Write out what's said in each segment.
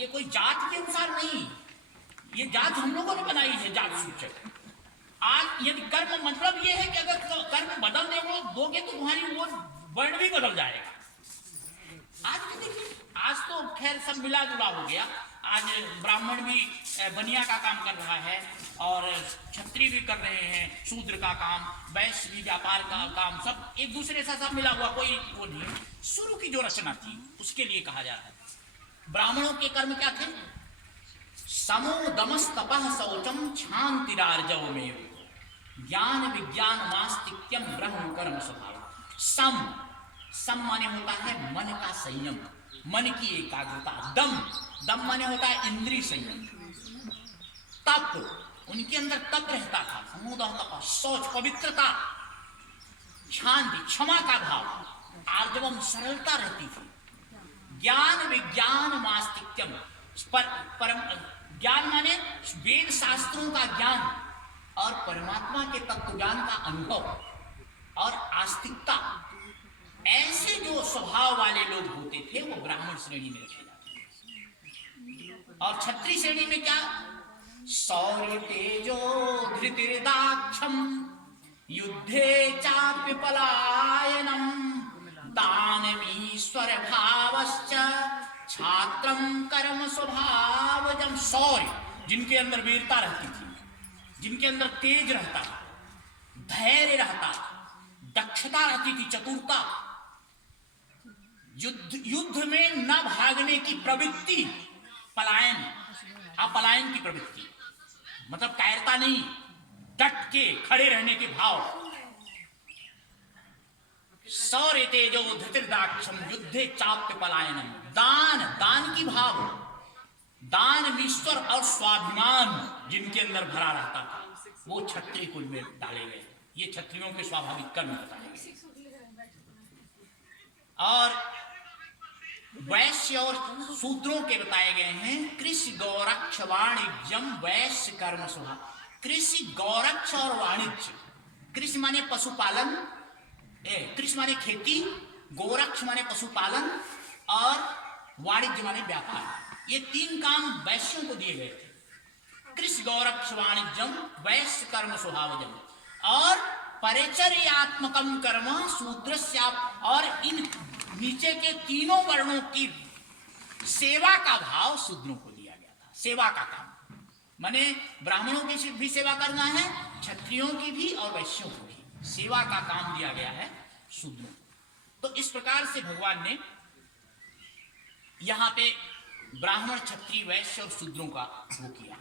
ये कोई जात के अनुसार नहीं, ये जात हम लोगों ने बनाई है, जात सूचक। आज यदि कर्म मतलब ये है कि अगर कर्म बदल दोगे तो तुम्हारी वो वर्ण भी बदल जाएगा। आज भी देखिए, आज तो खैर सब मिला जुला हो गया। आज ब्राह्मण भी बनिया का काम कर रहा है और क्षत्रिय भी कर रहे हैं शूद्र का काम, वैश्य भी व्यापार का काम, सब एक दूसरे से सब मिला हुआ, कोई वो नहीं। शुरू की जो रचना थी उसके लिए कहा जा रहा है। ब्राह्मणों के कर्म क्या थे? समो दमस तपः शौचम क्षांतिरार्जवमेव ज्ञान विज्ञान मास्तिक्यम ब्रह्म कर्म स्वभाव। सम माने होता है मन का संयम, मन की एकाग्रता। दम माने होता है इंद्रिय संयम। तप, उनके अंदर तप रहता था, समुदाय तप, शौच पवित्रता, शांति क्षमा का भाव, आर्जवम सरलता रहती थी। ज्ञान विज्ञान मास्तिक्यम, परम ज्ञान माने वेद शास्त्रों का ज्ञान और परमात्मा के तत्व ज्ञान का अनुभव और आस्तिकता। ऐसे जो स्वभाव वाले लोग होते थे वो ब्राह्मण श्रेणी में रखे जाते। और क्षत्रिय श्रेणी में क्या? शौर्य तेजो धृतिर्दाक्षम युद्धे चाप्य पलायनम दानमीश्वर भावश्च छात्रम कर्म स्वभावजम। शौर्य, जिनके अंदर वीरता रहती थी, जिनके अंदर तेज रहता, धैर्य रहता, दक्षता रहती थी, चतुरता, युद्ध में न भागने की प्रवृत्ति, पलायन अपलायन की प्रवृत्ति, मतलब कायरता नहीं, डट के खड़े रहने के भाव। शौर्य तेजो धृतिर्दाक्षम युद्धे चाप्य पलायनम। दान की भाव, दान ईश्वर और स्वाभिमान जिनके अंदर भरा रहता था वो क्षत्रिय कुल में डाले गए। ये क्षत्रियों के स्वाभाविक कर्म बताए गए। और वैश्य और शूद्रों के बताए गए हैं कृषि गौरक्ष वाणिज्यम वैश्य कर्म स्वभाव। कृषि गौरक्ष और वाणिज्य, कृषि माने पशुपालन, कृषि माने खेती, गौरक्ष माने पशुपालन और वाणिज्य माने व्यापार। ये तीन काम वैश्यों को दिए गए थे। कृषि गौरक्ष वाणिज्यम वैश्य कर्म स्वभावजम। और परिचर्यात्मकम कर्म शूद्रस्य। और इन नीचे के तीनों वर्णों की सेवा का भाव शूद्रों को दिया गया था। सेवा का काम माने ब्राह्मणों की भी सेवा करना है, क्षत्रियों की भी और वैश्यों को भी सेवा का काम दिया गया है शूद्रों। तो इस प्रकार से भगवान ने यहां पे ब्राह्मण, क्षत्रिय, वैश्य और शूद्रों का वो किया।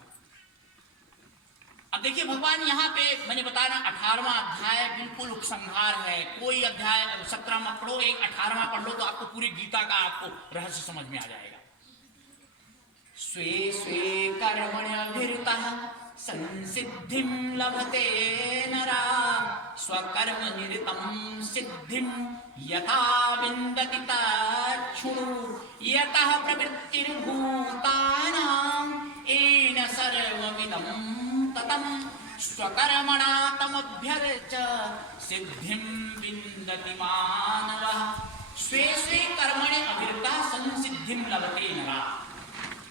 अब देखिए भगवान यहाँ पे मैंने बताया 18वां अध्याय बिल्कुल उपसंहार है। कोई अध्याय 17 मत पढ़ो, एक 18वां पढ़ लो तो आपको पूरी गीता का आपको रहस्य समझ में आ जाएगा। स्वे स्वे कर्मण्यभिरतः संसिद्धिं लभते नरा स्वकर्म निरतं सिद्धिं यथा विन्दति तच्छृणु यतः प्रवृत्तिर्भूतानां येन सर्वमिदं ततं स्वकर्मणा तमभ्यर्च सिद्धिं विन्दति मानवः। स्वे स्वे कर्मणि अभिरतः संसिद्धिं लभते नरा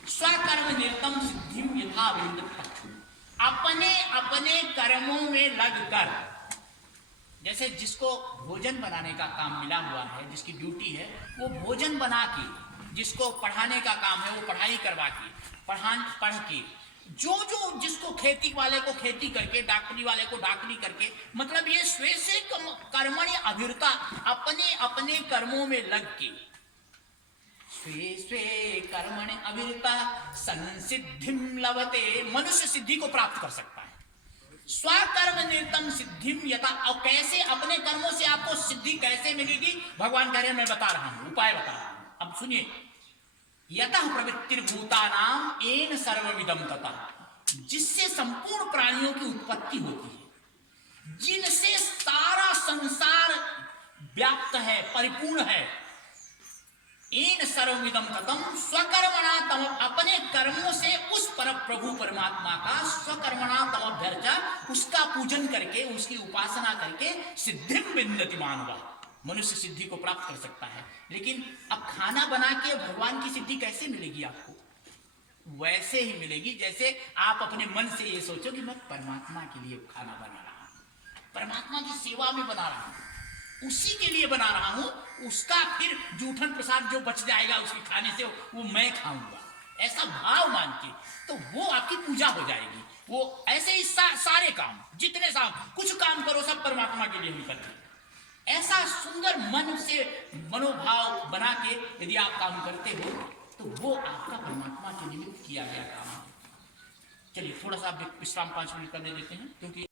स्वकर्म निरतं सिद्धिं यथा विन्दति तच्छृणु। अपने अपने कर्मों में लगकर, जैसे जिसको भोजन बनाने का काम मिला हुआ है, जिसकी ड्यूटी है वो भोजन बना के, जिसको पढ़ाने का काम है वो पढ़ाई करवा के, पढ़ के, जो जिसको खेती वाले को खेती करके, डॉक्टरी वाले को डॉक्टरी करके, मतलब ये स्वे से कर्मणि अभिरता, अपने अपने कर्मों में लग के, स्वे स्वे कर्मणि अभिरता संसिद्धिं लभते, मनुष्य सिद्धि को प्राप्त कर सकता है। स्वकर्म निरतम सिद्धिम यथा। और कैसे अपने कर्मों से आपको सिद्धि कैसे मिलेगी भगवान कह रहे हैं, मैं बता रहा हूं, उपाय बता रहा हूं। अब सुनिए, यतः प्रवृत्तिर्भूतानां येन सर्वमिदं ततः, जिससे संपूर्ण प्राणियों की उत्पत्ति होती है, जिनसे सारा संसार व्याप्त है, परिपूर्ण है। येन सर्वमिदं ततम् स्वकर्मणा तम, अपने कर्मों से उस पर प्रभु परमात्मा का स्वकर्मणा तमभ्यर्च, उसका पूजन करके, उसकी उपासना करके सिद्धिं विन्दति मानवः, मनुष्य सिद्धि को प्राप्त कर सकता है। लेकिन अब खाना बना के भगवान की सिद्धि कैसे मिलेगी आपको? वैसे ही मिलेगी जैसे आप अपने मन से ये सोचो कि मैं परमात्मा के लिए खाना बना रहा हूं, परमात्मा की सेवा में बना रहा हूं, उसी के लिए बना रहा हूं, उसका फिर जूठन प्रसाद जो बच जाएगा उसके खाने से वो मैं खाऊंगा, ऐसा भाव मान के तो वो आपकी पूजा हो जाएगी। वो ऐसे ही सारे काम, जितने कुछ काम करो सब परमात्मा के लिए हम करते हैं। ऐसा सुंदर मन से मनोभाव बना के यदि आप काम करते हो तो वो आपका परमात्मा के निमित्त किया गया काम है। चलिए थोड़ा सा विश्राम 5 मिनट करने देते हैं, क्योंकि